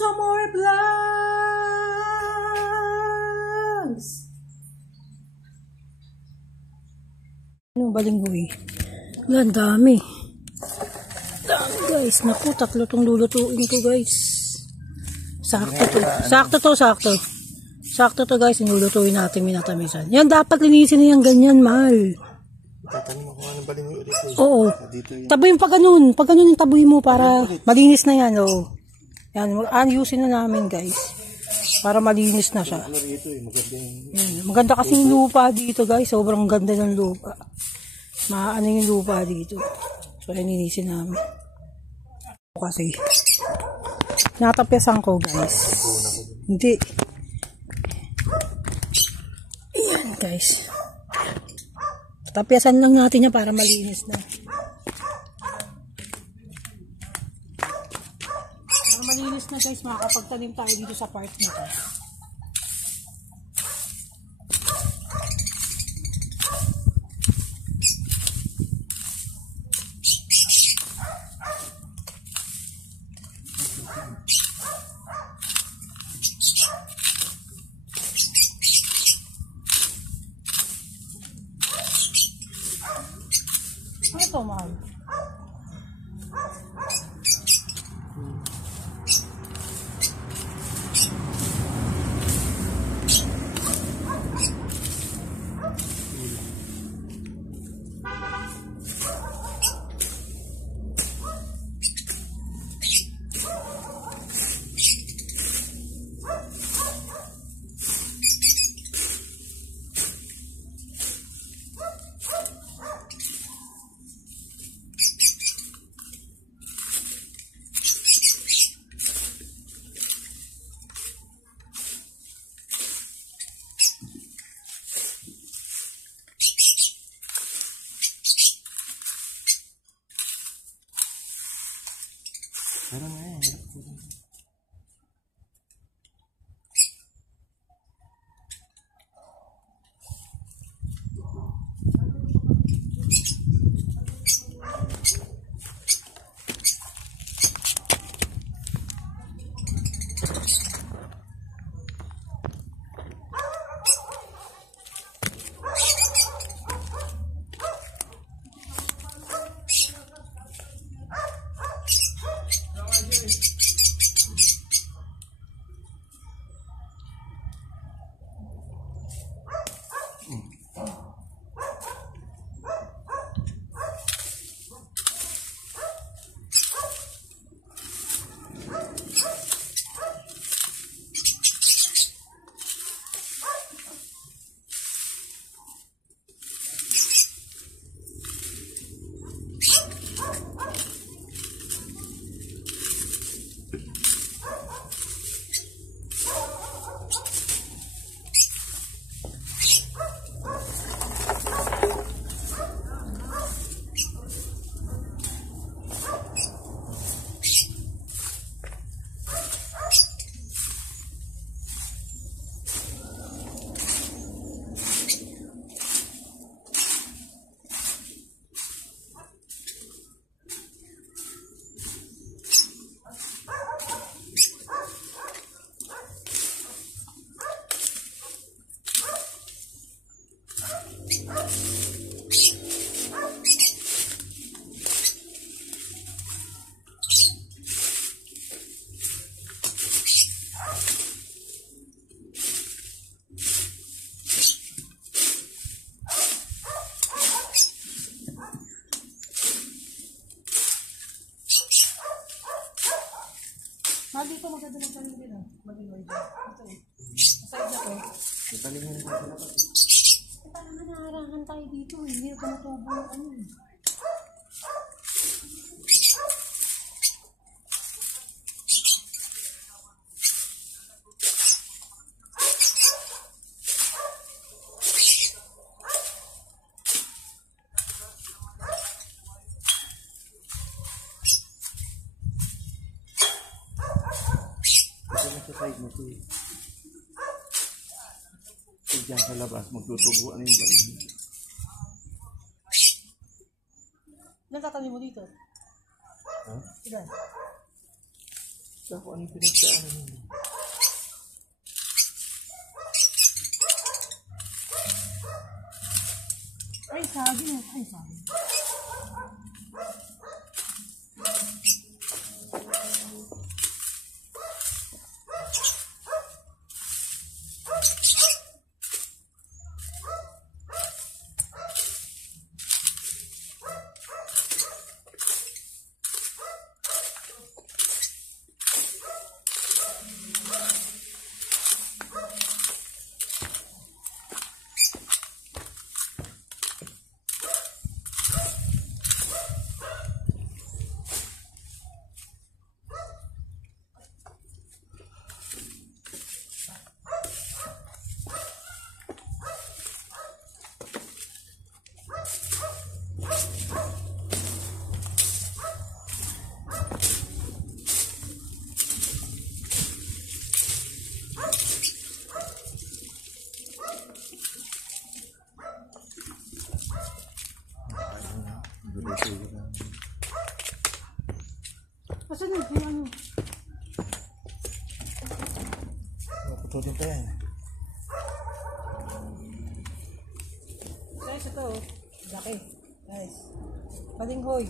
More Vlogs! Ano balinghoy? Yan, dami. Dami guys. Naku, 3 tong lulutuin ko guys. Sakto to. Sakto to guys. Nilulutuin natin minatamisan. Yan, dapat linisin na yan ganyan, mahal. Tatanong mo kung ano balinghoy ulit. Oo. Tabuin pa ganun. Pag ganun yung tabuin mo para malinis na yan. Oo. Yan, ayusin na namin guys. Para malinis na siya. Yan. Maganda kasi yung lupa dito guys. Sobrang ganda ng lupa. Maano yung lupa dito. So, yan linisin namin. Kasi natapyasan ko guys. Hindi. Yan guys. Tapyasan lang natin yan para malinis na. Para malinis na guys, makakapagtanim tayo dito sa part na to. Ano ito, mahal? Parang hirap ko. Dito maganda ng tanim din ah. Mag-iway dyan. Ito eh. Aside na ko. Italim mo na ito. Paano na naharangan tayo dito eh. Hindi na tumutubo yung ano eh. Sa side mo ito eh. Diyan sa labas, magtutubuan yung balinghoy. Ilan tatanim mo dito? Ha? Ilan? Basta kung ano yung pinagsaan mo. Ay, sabi. Ay, sabi. Asan na? Yung ano? Putulin pa yan. Guys, ito. Laki. Guys. Palinghoy.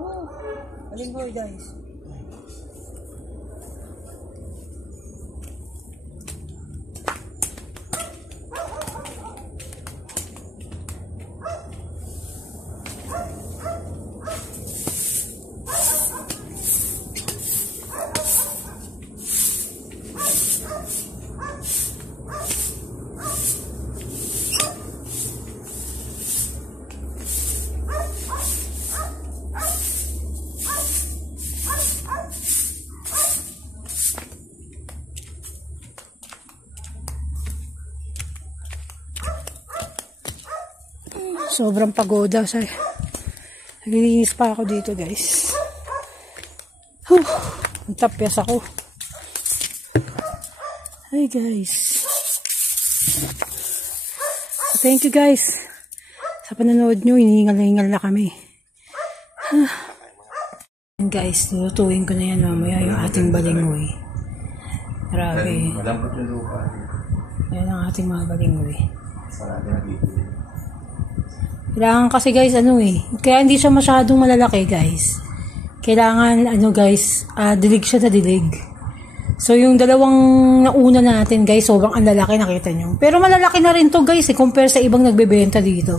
Oh, palinghoy, guys. Sobrang pagoda. Naglilinis pa ako dito, guys. Ang tapyas ako. Hi, guys. So, thank you, guys. Sa panonood nyo, hinihingal na kami. And guys, lutuin ko na yan mamaya yung ating balinghoy. Grabe. Malambot yung lupa. Yan ang ating mga balinghoy. Kailangan kasi guys, kaya hindi siya masyadong malalaki guys. Kailangan, guys, dilig siya na dilig. So, yung dalawang nauna natin guys, sobrang ang lalaki, nakita nyo. Pero malalaki na rin to guys, compare sa ibang nagbebenta dito.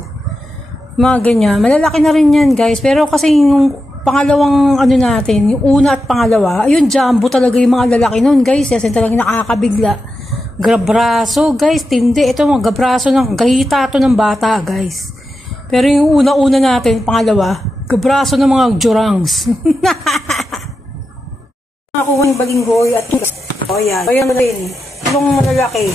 Mga ganyan, malalaki na rin yan guys. Pero kasi yung pangalawang natin, yung una at pangalawa, ayun, jumbo talaga yung mga lalaki nun guys. Kasi talagang nakakabigla. Grabraso guys, tindi. Ito mga gabraso ng, gahita to ng bata guys. Pero yung una-una natin, pangalawa, gabraso ng mga jurangs. Nakakuha yung balinghoy at yan. Ayan rin. Itong malalaki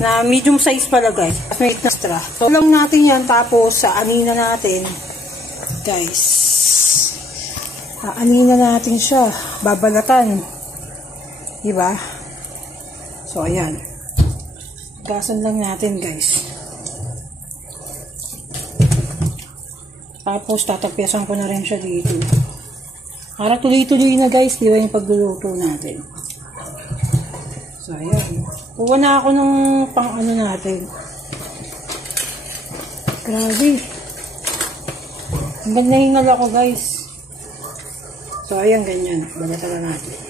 na medium size pala guys. May extra. So lang natin yan tapos sa anina natin. Guys. Anina natin siya. Babalatan. Diba? So ayan. Gasan lang natin guys. Tapos, tatagpiasan ko na rin siya dito. Para tuloy-tuloy na guys, di ba yung pagluluto natin. So, ayan. Kuha na ako ng pang natin. Grabe. Hanggang nahingal ako guys. So, ayan, ganyan. Balatan na natin.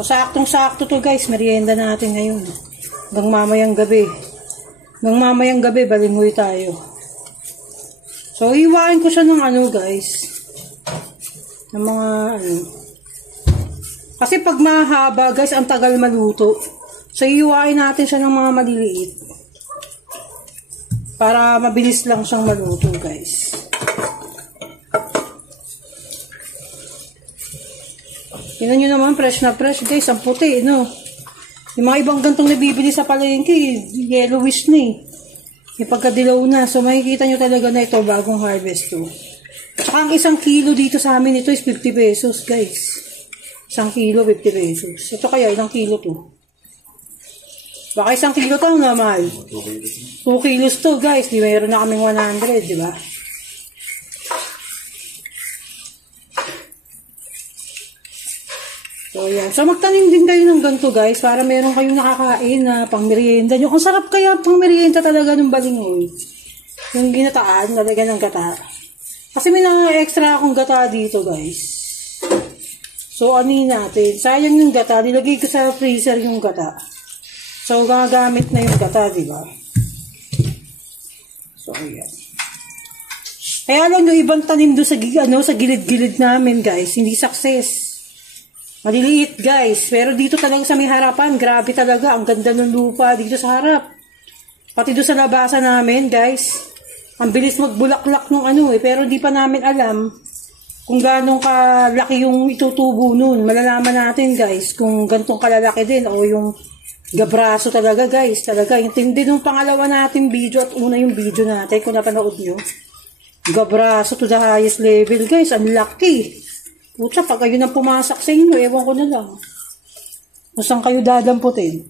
So, saktong-sakto to guys, merienda natin ngayon. Hanggang mamayang gabi. Hanggang mamayang gabi, balinghoy tayo. So, iwain ko siya ng guys. Ng mga Kasi pag mahaba guys, ang tagal maluto. So, iwain natin siya ng mga maliliit. Para mabilis lang siyang maluto guys. Tingnan nyo naman, fresh na fresh guys, ang puti, no? Yung mga ibang gantong nabibili sa palengke, yellowish na yung pagkadilaw na. So, makikita nyo talaga na ito, bagong harvest to. Tsaka ang 1 kilo dito sa amin, ito is 50 pesos, guys. 1 kilo, 50 pesos. Ito kaya, ilang kilo to? Baka 1 kilo to, naman. 2 kilos to, guys. Di mayroon na kaming 100, di ba? So, yan. So, magtanim din kayo ng ganito, guys, para meron kayong nakakain na pang merienda nyo. Ang sarap kaya pang merienda talaga ng balingoy. Yung ginataan, lalagyan ng gata. Kasi may na-extra akong gata dito, guys. So, anin natin. Sayang yung gata. Nilagay ko sa freezer yung gata. So, gagamit na yung gata, di ba? So, ayan. Kaya lang yung ibang tanim doon sa gilid-gilid namin, guys. Hindi success. Maliliit, guys. Pero dito talaga sa may harapan, grabe talaga. Ang ganda ng lupa dito sa harap. Pati doon sa labasan namin, guys. Ang bilis magbulaklak ng pero hindi pa namin alam kung gano'ng kalaki yung itutubo nun. Malalaman natin, guys, kung gantong kalalaki din o yung gabraso talaga, guys. Talaga, yung tindi nung pangalawa natin video at una yung video natin kung napanood nyo. Gabraso to the highest level, guys. Ang laki. Puta, pag kayo nang pumasak sa inyo, ewan ko na lang. Kung saan kayo dadamputin.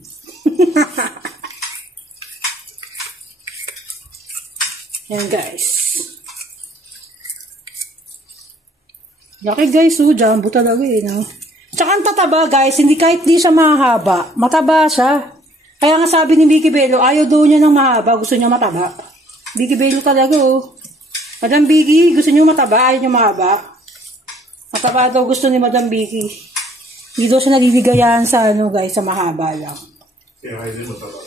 Yan, guys. Laki, guys. Jumbo talaga no? Tsaka ang tataba, guys. Hindi kahit di siya mahaba. Mataba siya. Kaya nga sabi ni Vicky Bello, ayaw daw niya ng mahaba. Gusto niya mataba. Vicky Bello talaga, Madam Vicky, gusto niyo mataba? Ayaw niyo mahaba? Mataba daw gusto ni Madam Vicky. Hindi daw siya naliligayahan sa guys, sa mahaba lang. Kaya kayo din mataba.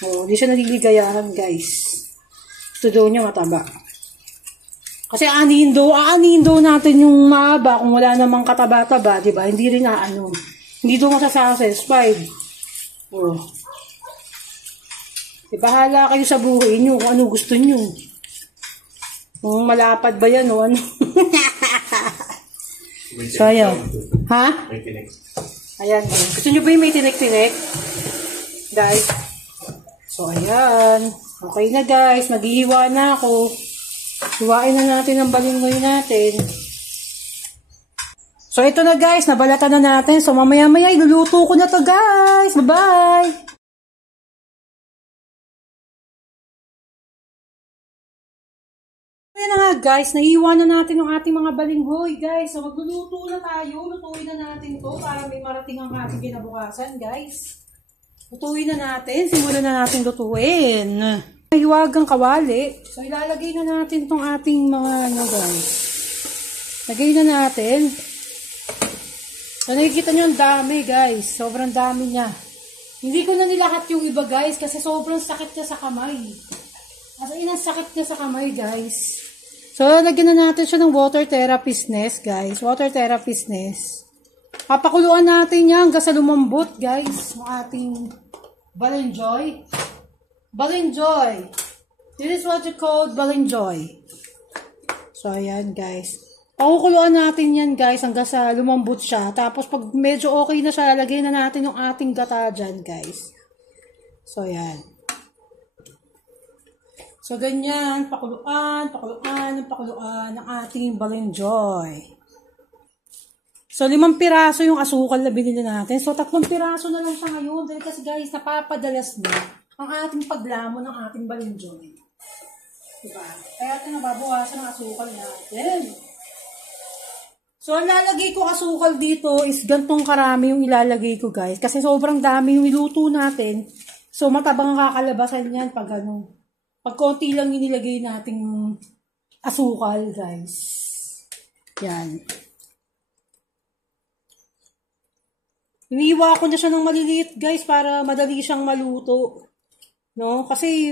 Hindi siya naliligayahan, guys. Gusto daw niya mataba. Kasi aanihin daw natin yung mahaba kung wala namang kataba-taba, di ba? Hindi rin Hindi daw masasatisfied. Bahala kayo sa buhay niyo kung ano gusto niyo. Kung malapad ba yan o ano. So, ayan. Ha? May tinik. Ayan. Gusto nyo ba yung may tinik-tinik? Guys. So, ayan. Okay na, guys. Maghihiwa na ako. Hiwain na natin ang balingoy natin. So, ito na, guys. Nabalatan na natin. So, mamaya-maya, iluluto ko na to, guys. Bye-bye! Ayan na nga, guys. Nahiwa na natin yung ating mga balinghoy, guys. So, magluluto na tayo. Lutuin na natin to para may marating ang ating kinabukasan, guys. Lutuin na natin. Simulan na natin lutuin. Hiwagang kawali. So, ilalagay na natin tong ating mga guys. Lagay na natin. So, nakikita nyo ang dami, guys. Sobrang dami niya. Hindi ko na nilahat yung iba, guys, kasi sobrang sakit niya sa kamay. As in, ang sakit niya sa kamay, guys. So, lagyan na natin siya ng water therapistness, guys. Water therapistness. Papakuluan natin yan hanggang sa lumambot, guys. Yung ating balinjoy. Balinjoy. This is what you call balinjoy. So, ayan, guys. Pakukuluan natin yan, guys, hanggang sa lumambot siya. Tapos, pag medyo okay na siya, lagyan na natin yung ating gata dyan, guys. So, ayan. So, ganyan, pakuluan ng ating balinjoy. So, 5 piraso yung asukal na binili natin. So, 3 piraso na lang siya ngayon. Dahil kasi, guys, napapadalas na ang ating paglamo ng ating balinjoy. Diba? Kaya ito nababawasan ng asukal natin. So, ang lalagay ko asukal dito is gantong karami yung ilalagay ko, guys. Kasi sobrang dami yung iluto natin. So, matabang ang kakalabasan yan pag pag konti lang inilagay nating asukal, guys. Yan. Iniiwa ko na siya ng maliliit, guys, para madali siyang maluto. No? Kasi,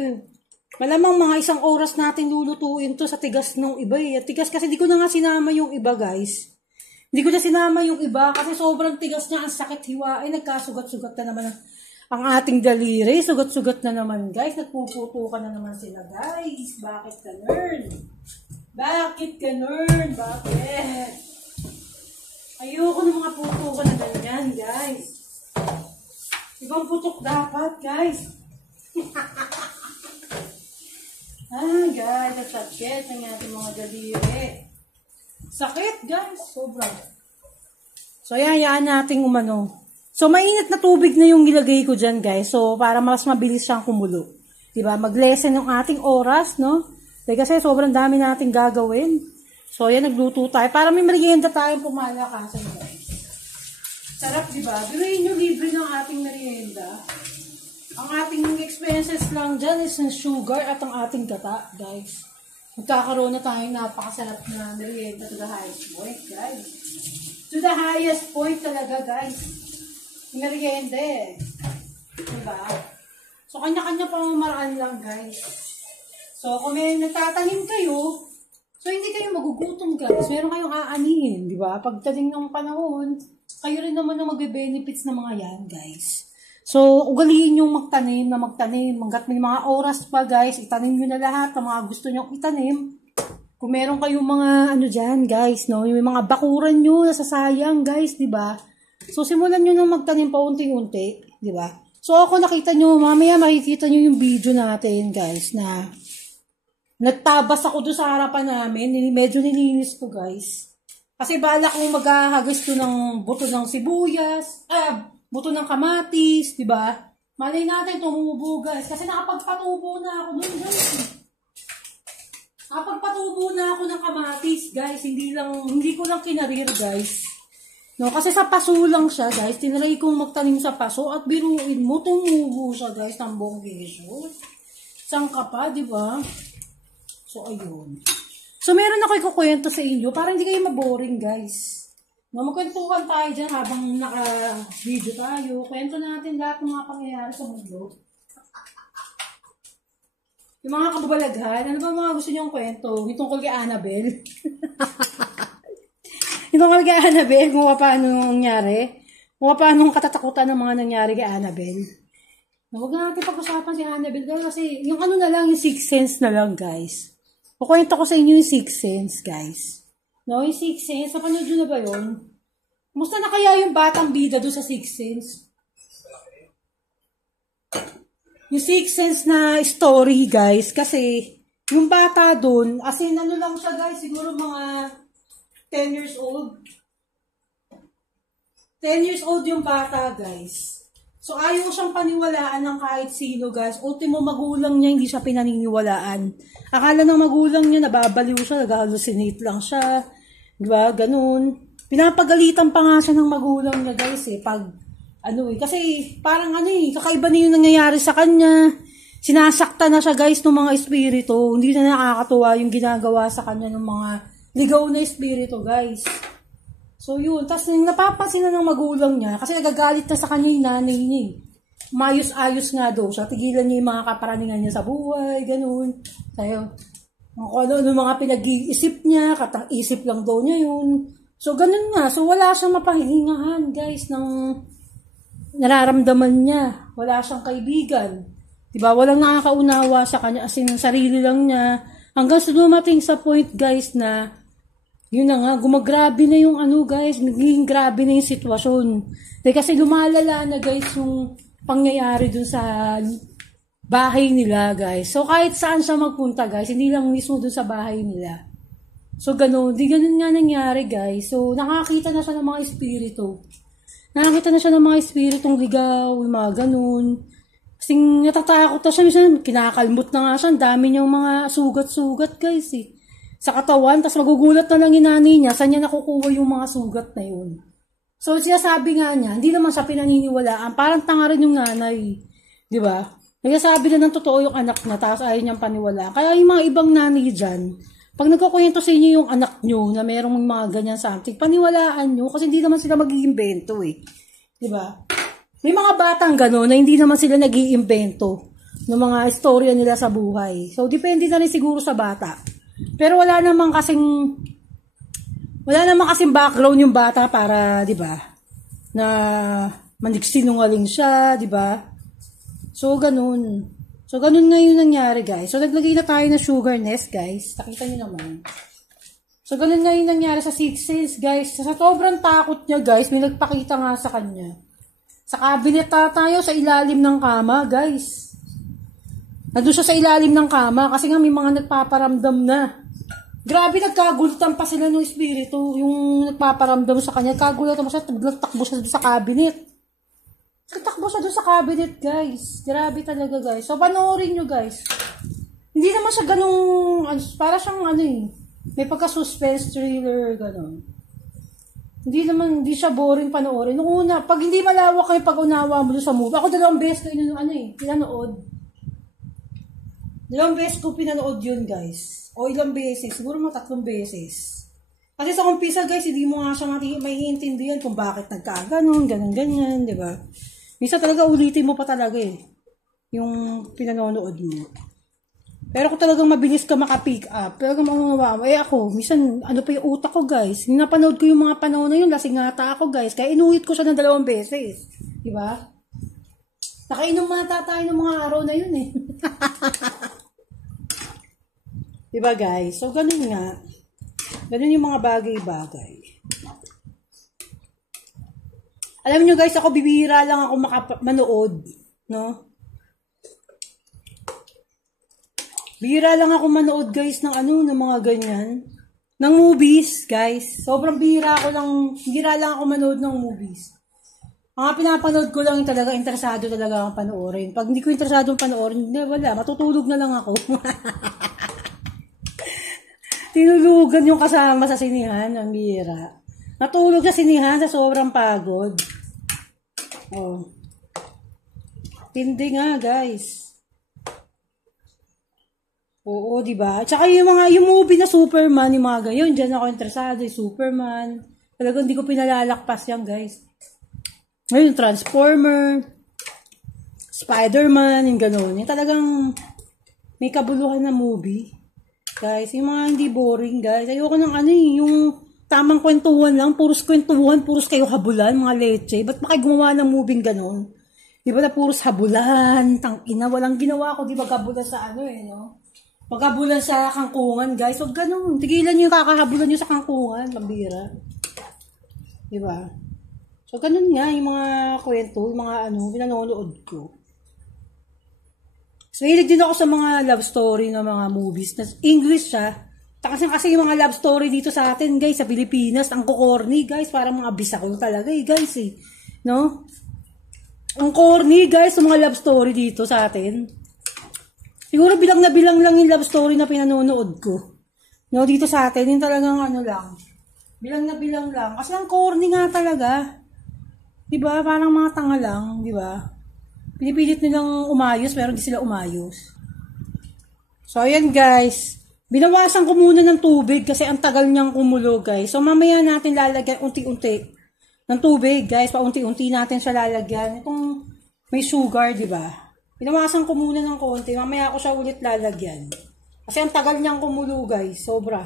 malamang mga 1 oras natin lulutuin to sa tigas ng iba eh. At tigas kasi di ko na nga sinama yung iba, guys. Hindi ko na sinama yung iba kasi sobrang tigas niya. Ang sakit hiwain. Nagkasugat-sugat na naman ang ating daliri. Sugat-sugat na naman, guys. Nagpuputukan na naman sila, guys. Bakit ganun? Bakit ganun? Bakit? Ayoko ng mga putukan na ganyan, guys. Ibang putok dapat, guys. Guys. Ang sakit ng ating mga daliri. Sakit, guys. Sobrang. So, ayan nating umano. So, mainit na tubig na yung nilagay ko dyan, guys. So, para mas mabilis siyang kumulo. Diba? Mag-lessen yung ating oras, no? Kasi sobrang dami nating gagawin. So, ayan, nagluto tayo. Para may merienda tayong pumalakasan, guys. Sarap, diba? Biruin nyo libre ng ating merienda. Ang ating expenses lang dyan is yung sugar at ang ating gata, guys. Magkakaroon na tayong napakasarap na merienda to the highest point, guys. To the highest point talaga, guys. Merienda eh. Diba? So, kanya-kanya pamamaraan lang, guys. So, kung may nagtatanim kayo, so hindi kayo magugutom, guys. Meron kayong aanihin, diba? Pagdating ng panahon, kayo rin naman ang magbe-benefits ng mga yan, guys. So, ugaliin yung magtanim. Hanggat may mga oras pa, guys, itanim nyo na lahat ang mga gusto nyo itanim. Kung meron kayong mga, dyan, guys, no? Yung mga bakuran nyo, nasasayang, guys, diba? So, simulan nyo na magtanim pa unti-unti, diba? So, ako nakita nyo, mamaya makikita nyo yung video natin, guys, na nagtabas ako doon sa harapan namin. Medyo nilinis ko, guys. Kasi balak kong maghahagis ko ng buto ng sibuyas, buto ng kamatis, diba? Malay natin, tumubo, guys. Kasi nakapagpatubo na ako doon, guys. Nakapagpatubo na ako ng kamatis, guys. Hindi ko lang kinarir, guys. No, kasi sa paso lang siya, guys. Tinry kong magtanim sa paso at biruin mo, tumubo siya, guys, ng buong kesyo. Sangka pa, diba? So, ayun. So, meron ako ikukwento sa inyo para hindi kayo maboring, guys. No, magkwentuhan tayo dyan habang naka-video tayo. Kwento natin lahat ng mga pangyayari sa mundo. Yung mga kababalaghan, ano ba mga gusto niyong kwento? Yung tungkol kay Annabelle. Yung tungkol kay Annabelle, kung paano nangyari. Kung paano katatakutan ng mga nangyari kay Annabelle. Huwag na natin pag-usapan si Annabelle kasi yung ano na lang, yung Sixth Sense na lang, guys. Kukwento ko sa inyo yung Sixth Sense, guys. No, yung Sixth Sense, napanood nyo na ba yun? Kumusta na kaya yung batang bida doon sa Sixth Sense? Yung Sixth Sense na story, guys, kasi yung bata doon, as in, ano lang siya, guys, siguro mga 10 years old. 10 years old yung bata, guys. So, ayaw siyang paniwalaan ng kahit sino, guys. Ultimo, magulang niya, hindi siya pinaniniwalaan. Akala ng magulang niya, nababaliw siya, nag-hallucinate lang siya. Diba? Ganun. Pinapagalitan pa nga siya ng magulang niya, guys, eh. Kasi, parang kakaiba na yung nangyayari sa kanya. Sinasakta na siya, guys, ng mga espiritu. Hindi na nakakatuwa yung ginagawa sa kanya ng mga ligaw na espiritu, guys. So, yun. Tapos, napapansin na ng magulang niya kasi nagagalit na sa kanya yung nanay niya. Mayos-ayos nga daw siya. Tigilan niya yung mga kaparaningan niya sa buhay, ganun. Tayo. Kung ano mga pinag-iisip niya, katang-isip lang daw niya yun. So, ganun nga. So, wala siyang mapahilingahan, guys, ng nararamdaman niya. Wala siyang kaibigan. Diba? Walang nakakaunawa sa kanya. As in, sarili lang niya. Hanggang sa dumating sa point, guys, na yun na nga, gumagrabe na yung guys, naging grabe na yung sitwasyon. Kasi lumalala na, guys, yung pangyayari dun sa bahay nila, guys. So, kahit saan siya magpunta, guys, hindi lang mismo dun sa bahay nila. So, ganun. Di ganun nga nangyari, guys. So, nakakita na siya ng mga espiritu. Nakakita na siya ng mga espiritong ligaw, yung mga ganun. Kasi natatakot na siya, minsan kinakalmot na nga siya, ang dami niyang mga sugat-sugat, guys, eh. Sa katawan, tas magugulat na lang yung nanay niya, saan niya nakukuha yung mga sugat na yun. So, siya sabi nga niya, hindi naman siya pinaniniwalaan, parang tanga rin yung nanay. Di ba? Nagsasabi na ng totoo yung anak niya, tapos ayaw niyang paniwalaan. Kaya yung mga ibang nanay dyan, pag nagkukwento sa inyo yung anak niyo na merong mga ganyan something, paniwalaan niyo, kasi hindi naman sila mag-iimbento eh. Di ba? May mga batang gano'n na hindi naman sila nag-iimbento ng mga istorya nila sa buhay. So, depende na rin siguro sa bata. Pero wala naman kasing background yung bata para, 'di ba? Na manigsinungaling siya, 'di ba? So ganun na yung nangyari, guys. So naglagay na tayo na sugar nest, guys. Nakita niyo naman. So ganun na yung nangyari sa Sixth Sense, guys. Sa sobrang takot niya, guys, may nagpakita nga sa kanya. Sa cabinet tayo sa ilalim ng kama, guys. Nandun siya sa ilalim ng kama kasi nga may mga nagpaparamdam na. Grabe, nagkagulutan pa sila ng espiritu. Yung nagpaparamdam sa kanya, kagulutan pa siya, nagtakbo siya sa cabinet. Nagtakbo siya doon sa cabinet, guys. Grabe talaga, guys. So, panoorin nyo, guys. Hindi naman siya ganung, para siyang may pagka-suspense thriller, gano'n. Hindi siya boring panoorin. Nung una, pag hindi malawak kayo pag-unawa mo doon sa movie, ako 2 beses ko pinanood. 2 beses ko pinanood yun, guys. O ilang beses, siguro mga 3 beses. Kasi sa umpisa, guys, hindi mo nga siya maiintindihan kung bakit nagkaganon, ganyan, di ba? Minsan talaga ulitin mo pa talaga yung pinanonood mo. Pero kung talagang mabilis ka maka-pick up, talagang maunawaan mo, ako, minsan, pa yung utak ko, guys. Napanood ko yung mga panahon na yun, lasing ata ako, guys. Kaya inulit ko siya ng 2 beses. Di ba? Nakainom mata tayo ng mga araw na yun, Diba, guys? So, ganun nga. Ganun yung mga bagay-bagay. Alam nyo, guys, ako bibihira lang ako manood. No? Bihira lang ako manood, guys, ng mga ganyan. Ng movies, guys. Sobrang bihira lang ako manood ng movies. Mga pinapanood ko lang yung talaga, interesado talaga akong panoorin. Pag hindi ko interesado panoorin, wala, matutulog na lang ako. Tinulugan yung kasama sa sinihan, ang bihira. Natulog sa sinihan sa sobrang pagod. Oh. Tindi nga, guys. Oo, diba? Tsaka yung movie na Superman, yung mga ganyan, dyan ako interesado, yung Superman. Talagang hindi ko pinalalakpas yan, guys. Ngayon, Transformer, Spider-Man, yung gano'n. Yung talagang may kabuluhan na movie. Guys, yung mga hindi boring, guys. Ayoko ng yung tamang kwentuhan lang, puros kwentuhan, puros kayo habulan, mga leche. Ba't ba kayo gumawa ng moving gano'n? Di ba na puros habulan, tangina, walang ginawa ko, di ba kabulan sa no? Maghabulan sa kangkungan, guys. Huwag gano'n. Tigilan nyo yung kakahabulan nyo sa kangkungan, pambira. Di ba? So, ganun nga, yung mga kwento, yung mga pinanonood ko. So, hilig din ako sa mga love story na mga movies na English siya. Kasi yung mga love story dito sa atin, guys, sa Pilipinas, ang kukorny, guys, parang mga bisakol talaga, guys, no? Ang corny, guys, sa mga love story dito sa atin. Siguro bilang na bilang lang yung love story na pinanonood ko. No, dito sa atin, yung talagang lang. Bilang na bilang lang. Kasi ang corny nga talaga. Diba? Parang mga tanga lang, diba? Pinipilit nilang umayos, pero hindi sila umayos. So, ayan guys. Binawasan ko muna ng tubig kasi ang tagal niyang kumulo, guys. So, mamaya natin lalagyan unti-unti ng tubig, guys. Paunti-unti natin siya lalagyan. Itong may sugar, diba? Binawasan ko muna ng konti. Mamaya ako siya ulit lalagyan. Kasi ang tagal niyang kumulo, guys. Sobra.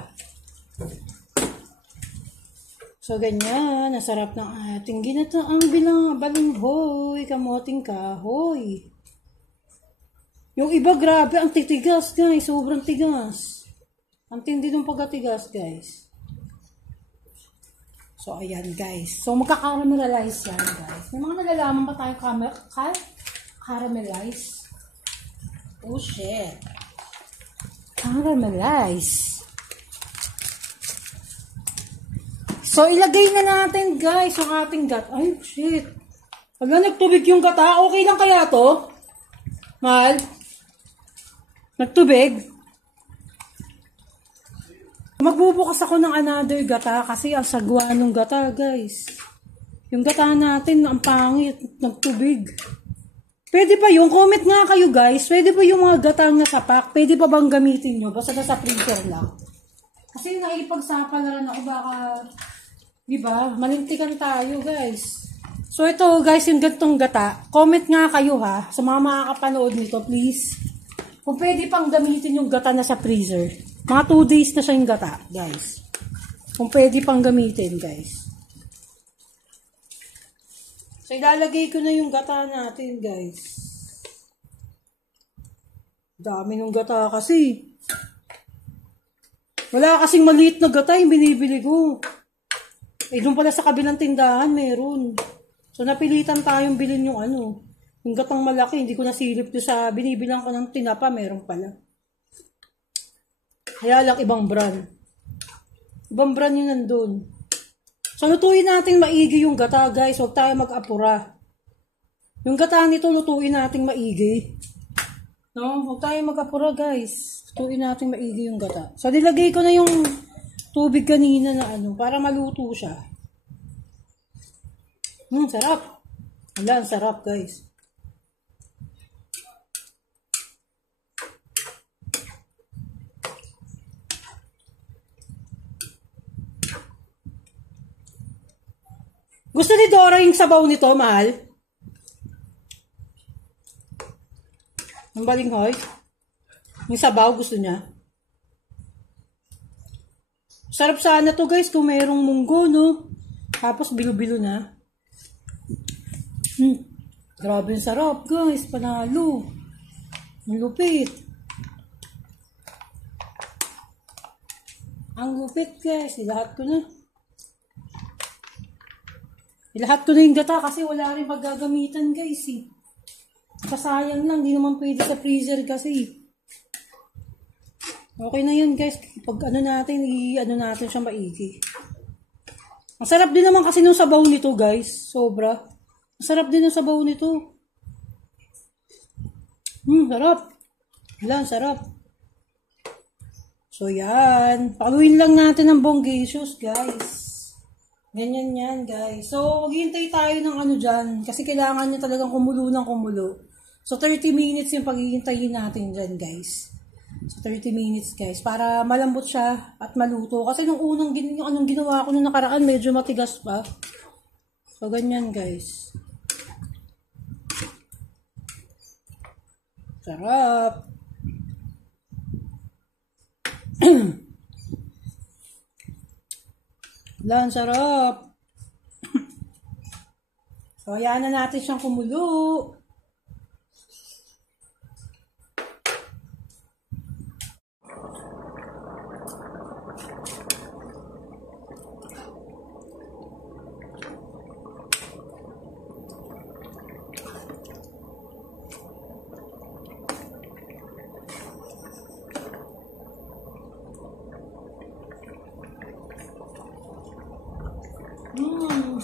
So, ganyan. Nasarap ng ating ginataang balinghoy. Kamoting kahoy. Yung iba, grabe. Ang titigas, guys. Sobrang tigas. Ang tindi ng pagkatigas, guys. So, ayan, guys. So, magka-caramelize yan, guys. May mga nalalaman pa tayo caramelize. Oh, shit. Caramelize. So, ilagay na natin, guys, yung ating gata. Ay, shit. Pag nagtubig yung gata, okay lang kaya to? Mahal? Nagtubig? Magbubukas ako ng another gata kasi ang sagwa ng gata, guys. Yung gata natin, ang pangit. Nagtubig. Pwede ba yung? Comment nga kayo, guys. Pwede ba yung mga gatang nasa pack? Pwede pa bang gamitin nyo? Basta nasa freezer lang. Kasi nakipagsapalaran ako, baka... Diba? Malintikan tayo, guys. So, ito, guys, yung gantong gata. Comment nga kayo, ha? Sa mga makakapanood nito, please. Kung pwede pang gamitin yung gata na sa freezer. Mga 2 days na siya yung gata, guys. Kung pwede pang gamitin, guys. So, ilalagay ko na yung gata natin, guys. Dami ng gata kasi. Wala kasing maliit na gata yung binibili ko. Doon pala sa kabilang tindahan, meron. So, napilitan tayong bilhin yung yung gatang malaki. Hindi ko nasilip doon sa binibilang ko ng tinapa, meron pala. Kaya lang ibang brand. Ibang brand yun nandun. So, lutuin natin maigi yung gata, guys. Huwag tayo mag-apura. Yung gata nito, lutuin natin maigi. No? Huwag tayo mag-apura, guys. Lutuin natin maigi yung gata. So, nilagay ko na yung tubig kanina na para maluto siya. Sarap. Wala, ang sarap, guys. Gusto ni Dora yung sabaw nito, mahal? Ang balinghoy? Yung sabaw, gusto niya? Sarap sana to, guys, kung mayroong munggo, no? Tapos, bilo-bilo na. Grabe yung sarap, guys. Panalo. Ang lupit. Ang lupit, guys. Ilahat ko na. Ilahat ko na yung gata kasi wala rin paggagamitan, guys, eh. Kasayang lang, di naman pwede sa freezer kasi. Okay na yun, guys. Pag natin, natin siya maigi. Ang sarap din naman kasi nung sabaw nito, guys. Sobra. Ang sarap din ng sabaw nito. Sarap. Wala, sarap. So, yan. Paluin lang natin ng bonggisius, guys. Ganyan yan, guys. So, maghihintay tayo ng dyan. Kasi kailangan niya talagang kumulo ng kumulo. So, 30 minutes yung paghihintayin natin dyan, guys. So, 30 minutes, guys. Para malambot siya at maluto. Kasi nung unang ginawa ko nung nakaraan, medyo matigas pa. So, ganyan, guys. Sarap. Wala, sarap. So, hayaan na natin siyang kumulo.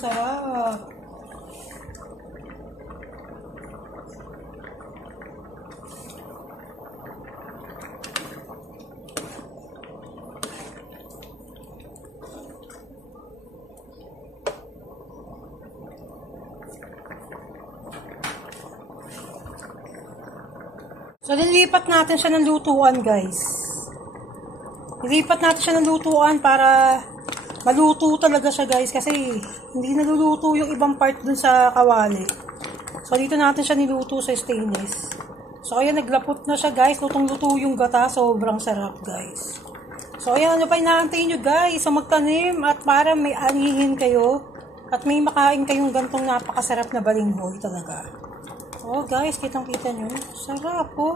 Sarap. So, nilipat natin siya ng lutuan, guys. Nilipat natin siya ng lutuan para maluto talaga siya, guys. Kasi hindi naluluto yung ibang part dun sa kawali. So, dito natin siya niluto sa stainless. So, ayan, naglapot na siya, guys. Lutong-luto yung gata. Sobrang sarap, guys. So, ayan, ano pa inaantay nyo, guys? So, magtanim at para may anihin kayo at may makain kayong gantong napakasarap na balinghoy talaga. Oh, guys, kitang-kita nyo. Sarap, oh.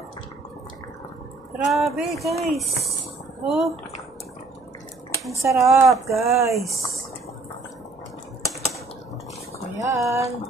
Grabe, guys. Oh. Ang sarap, guys. Ayan.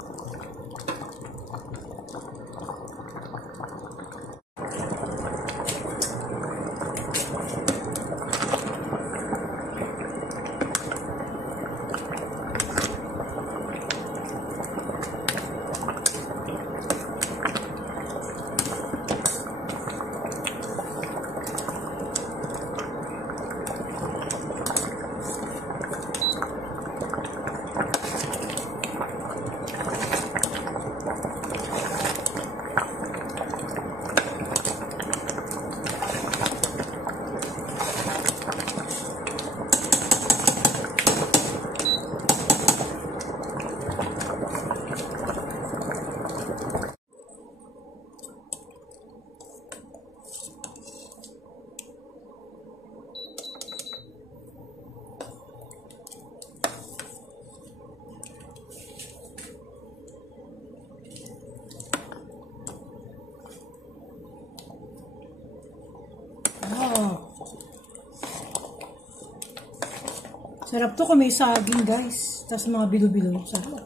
Sarap to kung may saging, guys. Tapos mga bilo-bilo. Sarap.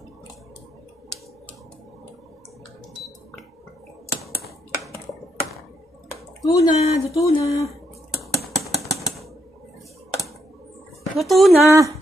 Luto na. Luto na.